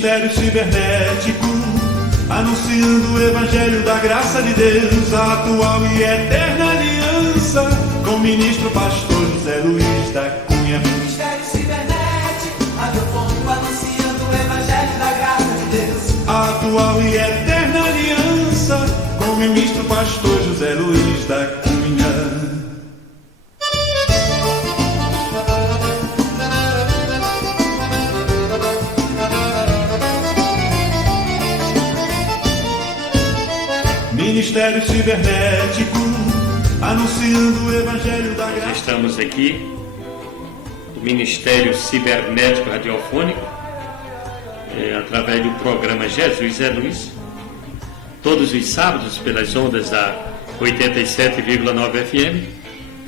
Ministério cibernético, anunciando o Evangelho da graça de Deus, a atual e eterna aliança, com o ministro pastor José Luiz da Cunha. Ministério cibernético, radiofônico, anunciando o Evangelho da graça de Deus, A atual e eterna aliança, com o ministro pastor José Luiz da Cunha. Ministério cibernético, anunciando o Evangelho da graça. Estamos aqui, do Ministério Cibernético Radiofônico, através do programa Jesus é Luz, todos os sábados pelas ondas da 87,9 FM,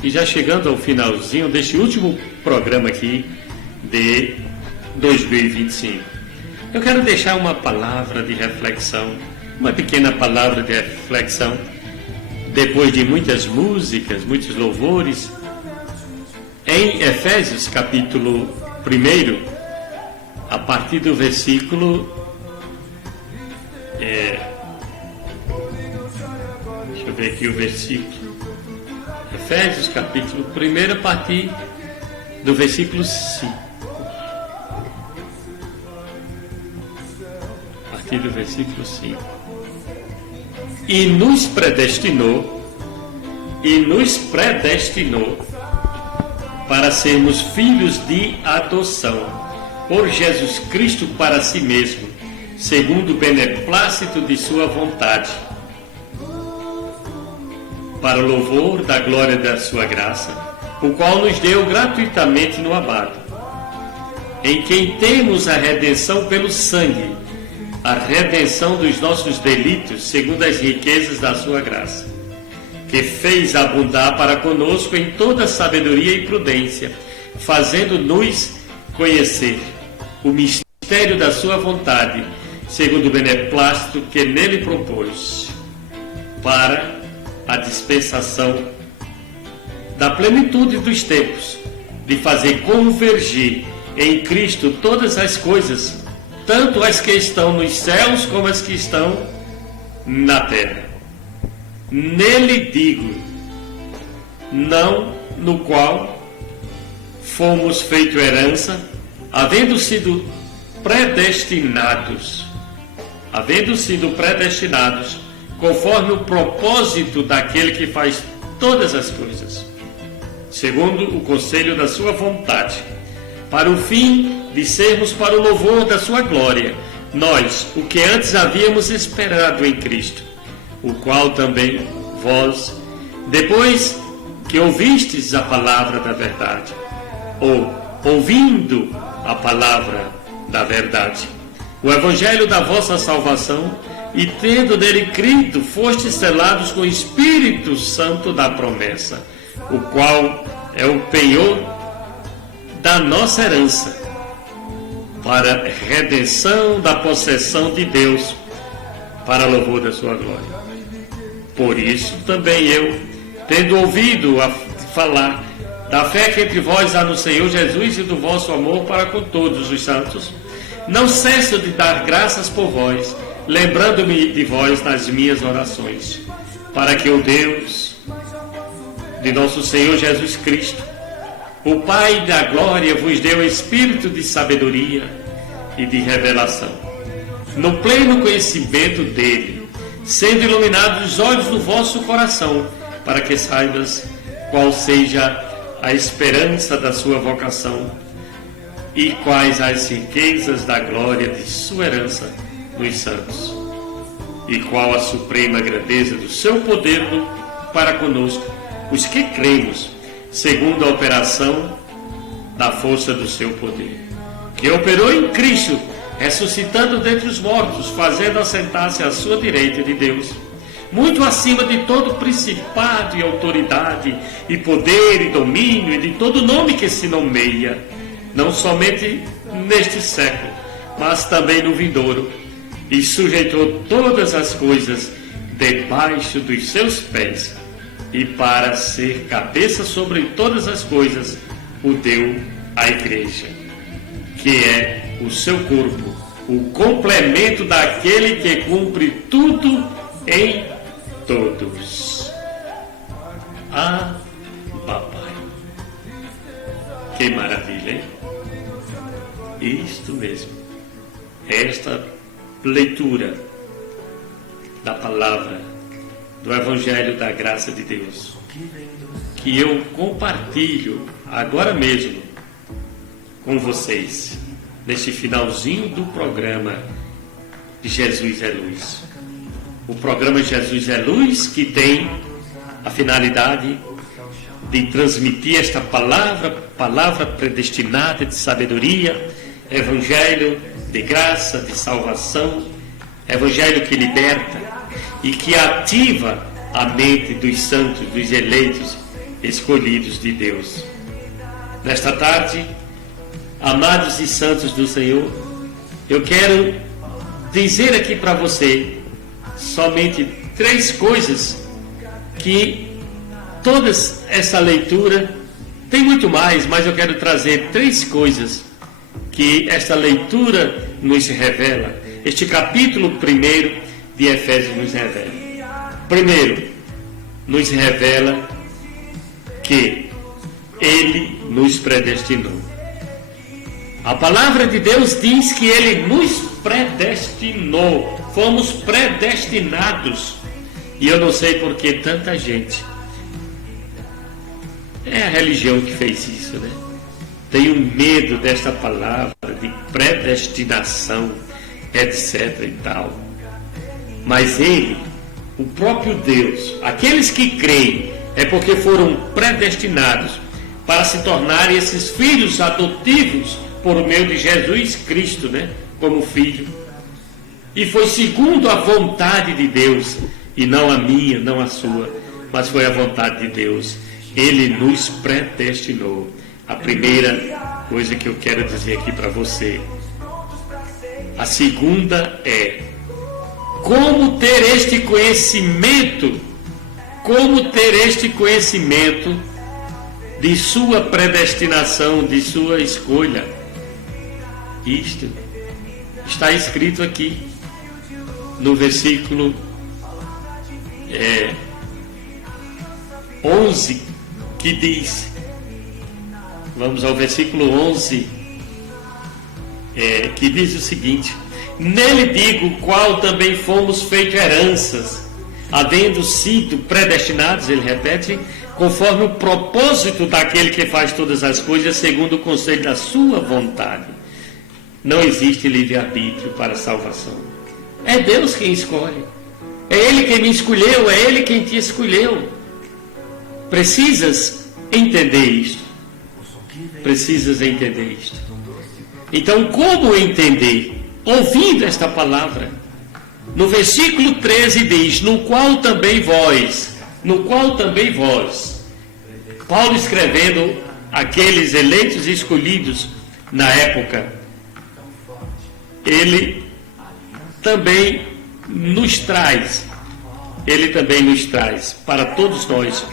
e já chegando ao finalzinho deste último programa aqui de 2025. Eu quero deixar uma palavra de reflexão, uma pequena palavra de reflexão, depois de muitas músicas, muitos louvores, em Efésios capítulo 1, a partir do versículo, deixa eu ver aqui o versículo, Efésios capítulo 1, a partir do versículo 5. A partir do versículo 5. E nos predestinou para sermos filhos de adoção, por Jesus Cristo para si mesmo, segundo o beneplácito de sua vontade, para o louvor da glória da sua graça, o qual nos deu gratuitamente no amado, em quem temos a redenção pelo sangue, a redenção dos nossos delitos, segundo as riquezas da sua graça, que fez abundar para conosco em toda sabedoria e prudência, fazendo-nos conhecer o mistério da sua vontade, segundo o beneplácito que nele propôs, para a dispensação da plenitude dos tempos, de fazer convergir em Cristo todas as coisas, tanto as que estão nos céus como as que estão na terra. Nele digo, não no qual fomos feito herança, havendo sido predestinados, conforme o propósito daquele que faz todas as coisas, segundo o conselho da sua vontade, para o fim de sermos para o louvor da sua glória, nós, o que antes havíamos esperado em Cristo, o qual também vós, depois que ouvistes a palavra da verdade, ou ouvindo a palavra da verdade, o evangelho da vossa salvação, e tendo nele crido, fostes selados com o Espírito Santo da promessa, o qual é o penhor da nossa herança, para redenção da possessão de Deus, para louvor da sua glória. Por isso também eu, tendo ouvido a falar da fé que entre vós há no Senhor Jesus e do vosso amor para com todos os santos, não cesso de dar graças por vós, lembrando-me de vós nas minhas orações, para que o Deus de nosso Senhor Jesus Cristo, o Pai da glória, vos deu espírito de sabedoria e de revelação, no pleno conhecimento dele, sendo iluminados os olhos do vosso coração, para que saibas qual seja a esperança da sua vocação e quais as riquezas da glória de sua herança nos santos, e qual a suprema grandeza do seu poder para conosco, os que cremos, segundo a operação da força do seu poder, que operou em Cristo, ressuscitando dentre os mortos, fazendo assentar-se à sua direita de Deus, muito acima de todo principado e autoridade, e poder e domínio, e de todo nome que se nomeia, não somente neste século, mas também no vindouro, e sujeitou todas as coisas debaixo dos seus pés, e para ser cabeça sobre todas as coisas, o deu à igreja, que é o seu corpo, o complemento daquele que cumpre tudo em todos. Ah, papai, que maravilha, hein? Isto mesmo, esta leitura da palavra do Evangelho da Graça de Deus, que eu compartilho agora mesmo com vocês, neste finalzinho do programa de Jesus é Luz. O programa Jesus é Luz, que tem a finalidade de transmitir esta palavra predestinada de sabedoria, Evangelho de graça, de salvação, Evangelho que liberta e que ativa a mente dos santos, dos eleitos, escolhidos de Deus. Nesta tarde, amados e santos do Senhor, eu quero dizer aqui para você somente 3 coisas que toda essa leitura tem muito mais, mas eu quero trazer 3 coisas que esta leitura nos revela, este capítulo 1 de Efésios nos revela. Primeiro, nos revela que Ele nos predestinou. A palavra de Deus diz que Ele nos predestinou, fomos predestinados. E eu não sei por que tanta gente, é a religião que fez isso, né? Tem um medo desta palavra de predestinação, etc e tal. Mas Ele, o próprio Deus, aqueles que creem, é porque foram predestinados para se tornarem esses filhos adotivos por meio de Jesus Cristo, né? Como filho. E foi segundo a vontade de Deus, e não a minha, não a sua, mas foi a vontade de Deus. Ele nos predestinou. A primeira coisa que eu quero dizer aqui para você. A segunda é: como ter este conhecimento? Como ter este conhecimento de sua predestinação, de sua escolha? Isto está escrito aqui no versículo 11, que diz, vamos ao versículo 11, que diz o seguinte: nele digo, qual também fomos feitos heranças, havendo sido predestinados, ele repete, conforme o propósito daquele que faz todas as coisas segundo o conselho da sua vontade. Não existe livre-arbítrio para a salvação. É Deus quem escolhe. É Ele quem me escolheu, é Ele quem te escolheu. Precisas entender isto. Precisas entender isto. Então, como entender? Ouvindo esta palavra. No versículo 13 diz, no qual também vós. Paulo escrevendo aqueles eleitos e escolhidos na época, ele também nos traz para todos nós,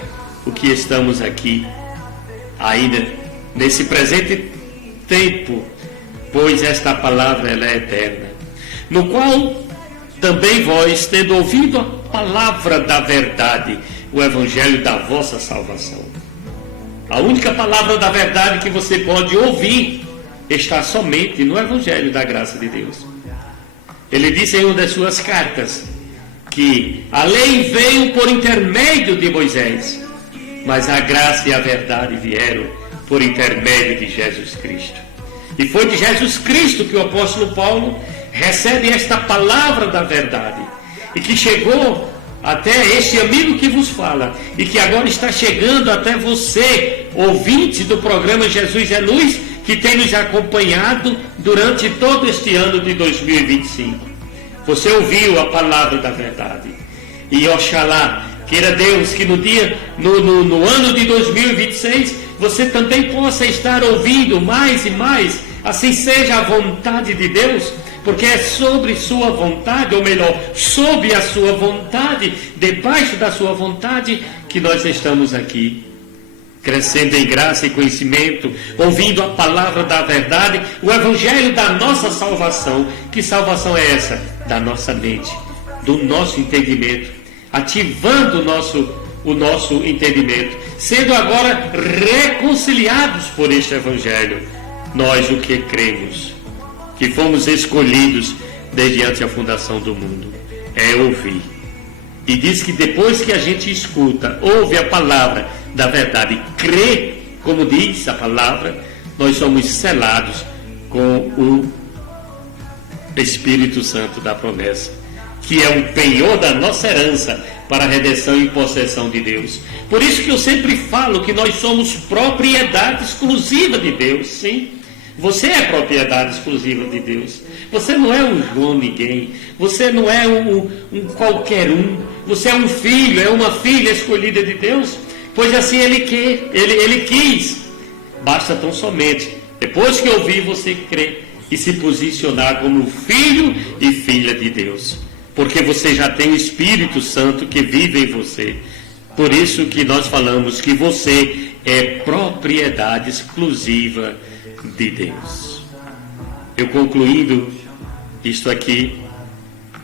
o que estamos aqui ainda nesse presente tempo, pois esta palavra ela é eterna, no qual também vós, tendo ouvido a palavra da verdade, o evangelho da vossa salvação. A única palavra da verdade que você pode ouvir está somente no evangelho da graça de Deus. Ele disse em uma das suas cartas que a lei veio por intermédio de Moisés, mas a graça e a verdade vieram por intermédio de Jesus Cristo. E foi de Jesus Cristo que o apóstolo Paulo recebe esta palavra da verdade, e que chegou até este amigo que vos fala, e que agora está chegando até você, ouvinte do programa Jesus é Luz, que tem nos acompanhado durante todo este ano de 2025. Você ouviu a palavra da verdade. E oxalá, queira Deus, que no ano de 2026, você também possa estar ouvindo mais e mais, assim seja a vontade de Deus, porque é sobre sua vontade, ou melhor, sob a sua vontade, debaixo da sua vontade, que nós estamos aqui crescendo em graça e conhecimento, ouvindo a palavra da verdade, o evangelho da nossa salvação. Que salvação é essa? Da nossa mente, do nosso entendimento, ativando o nosso entendimento, sendo agora reconciliados por este evangelho. Nós o que cremos, que fomos escolhidos desde antes a fundação do mundo, é ouvir. E diz que depois que a gente escuta, ouve a palavra da verdade, crê, como diz a palavra, nós somos selados com o Espírito Santo da promessa, que é um penhor da nossa herança para a redenção e possessão de Deus. Por isso que eu sempre falo que nós somos propriedade exclusiva de Deus, sim. Você é propriedade exclusiva de Deus. Você não é um João ninguém. Você não é um qualquer um. Você é um filho, é uma filha escolhida de Deus. Pois assim Ele quis. Basta tão somente, depois que ouvir, você crer e se posicionar como filho e filha de Deus. Porque você já tem o Espírito Santo que vive em você. Por isso que nós falamos que você é propriedade exclusiva de Deus. Eu concluindo isto aqui,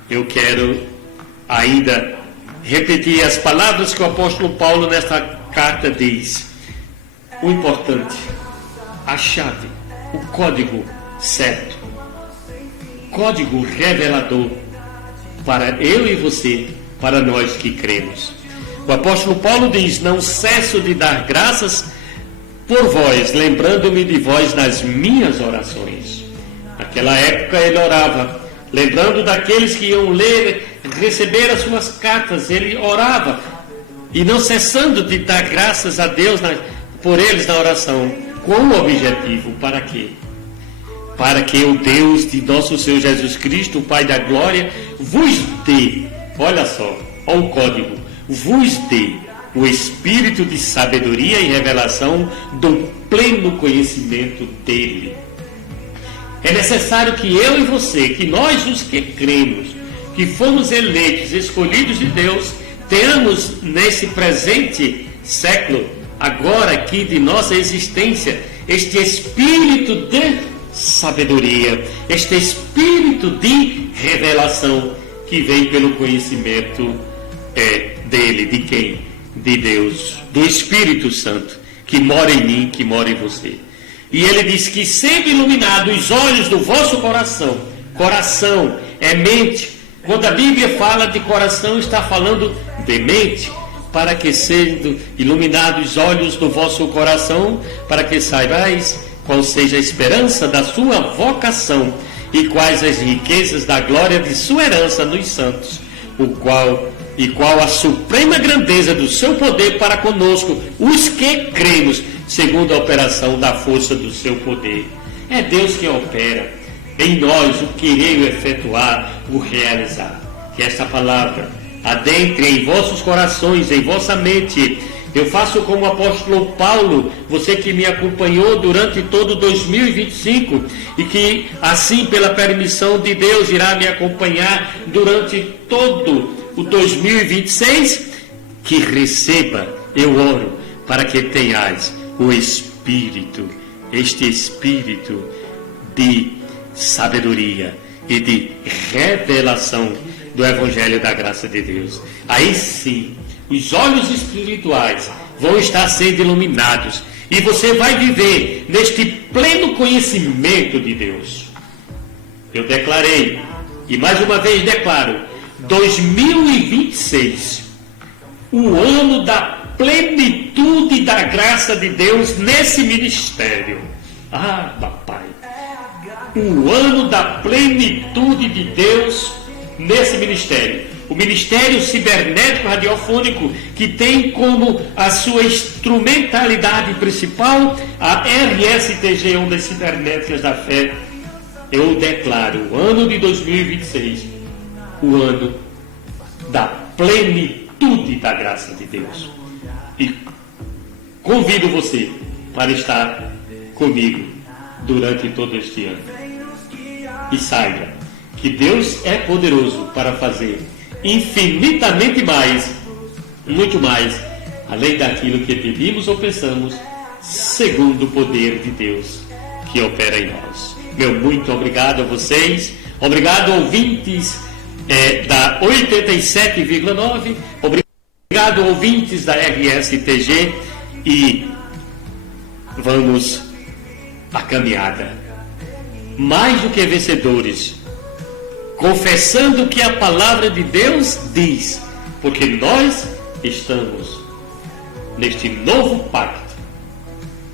eu quero ainda repetir as palavras que o apóstolo Paulo nesta carta diz. O importante, a chave, o código certo, código revelador para eu e você, para nós que cremos. O apóstolo Paulo diz: não cesso de dar graças por vós, lembrando-me de vós nas minhas orações. Naquela época ele orava, lembrando daqueles que iam ler, receber as suas cartas, ele orava, e não cessando de dar graças a Deus por eles na oração. Com o objetivo, para quê? Para que o Deus de nosso Senhor Jesus Cristo, o Pai da glória, vos dê, olha só, olha o código, vos dê o espírito de sabedoria e revelação do pleno conhecimento dele. É necessário que eu e você, que nós os que cremos, que fomos eleitos, escolhidos de Deus, tenhamos nesse presente século, agora aqui de nossa existência, este espírito de sabedoria, este espírito de revelação que vem pelo conhecimento dele. De quem? De Deus, do Espírito Santo, que mora em mim, que mora em você. E ele diz que sendo iluminado os olhos do vosso coração. Coração é mente. Quando a Bíblia fala de coração, está falando de mente. Para que sendo iluminados os olhos do vosso coração, para que saibais qual seja a esperança da sua vocação e quais as riquezas da glória de sua herança nos santos, qual a suprema grandeza do seu poder para conosco, os que cremos, segundo a operação da força do seu poder. É Deus que opera em nós o querer, o efetuar, o realizar. Que esta palavra adentre em vossos corações, em vossa mente. Eu faço como o apóstolo Paulo, você que me acompanhou durante todo 2025 e que assim pela permissão de Deus irá me acompanhar durante todo o 2026, que receba, eu oro, para que tenhais o Espírito, este Espírito de sabedoria e de revelação do Evangelho da graça de Deus. Aí sim, os olhos espirituais vão estar sendo iluminados e você vai viver neste pleno conhecimento de Deus. Eu declarei, e mais uma vez declaro, 2026, o ano da plenitude da graça de Deus nesse ministério. Ah, papai, o ano da plenitude de Deus nesse ministério. O Ministério Cibernético Radiofônico, que tem como a sua instrumentalidade principal a RSTG, Ondas Cibernéticas da Fé. Eu declaro o ano de 2026, o ano da plenitude da graça de Deus. E convido você para estar comigo durante todo este ano. E saiba que Deus é poderoso para fazer infinitamente mais, muito mais, além daquilo que pedimos ou pensamos, segundo o poder de Deus que opera em nós. Meu muito obrigado a vocês, obrigado ouvintes da 87,9, obrigado ouvintes da RSTG, e vamos à caminhada, mais do que vencedores, confessando o que a palavra de Deus diz, porque nós estamos neste novo pacto,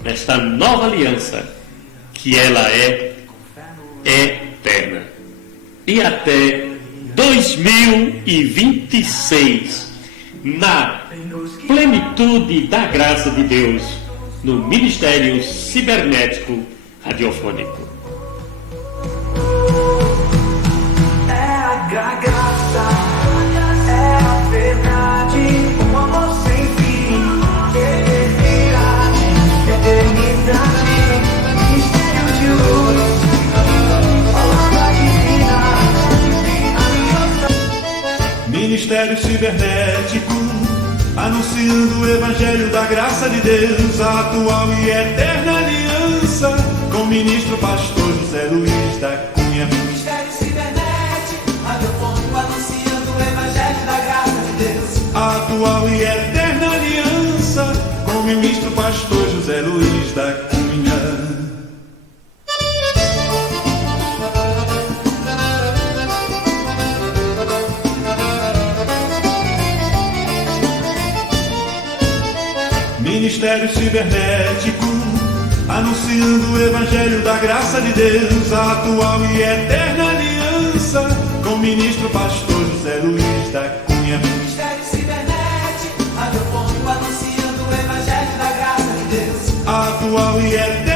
nesta nova aliança, que ela é eterna. E até 2026, na plenitude da graça de Deus, no Ministério Cibernético Radiofônico. É a graça, é a verdade, um amor sem fim, eternidade, mistério de luz, palavra divina, Ministério Cibernético, anunciando o Evangelho da graça de Deus, a atual e eterna aliança, com o ministro pastor José Luiz da Cunha. Ministério Cibernético, radiofônico, anunciando o Evangelho da graça de Deus. A atual e eterna aliança, com o ministro pastor José Luiz da Cunha. Ministério Cibernético, anunciando o Evangelho da graça de Deus, a atual e eterna aliança, com o ministro pastor José Luiz da Cunha. Ministério Cibernético, radiofônico, anunciando o Evangelho da graça de Deus. A atual e eterna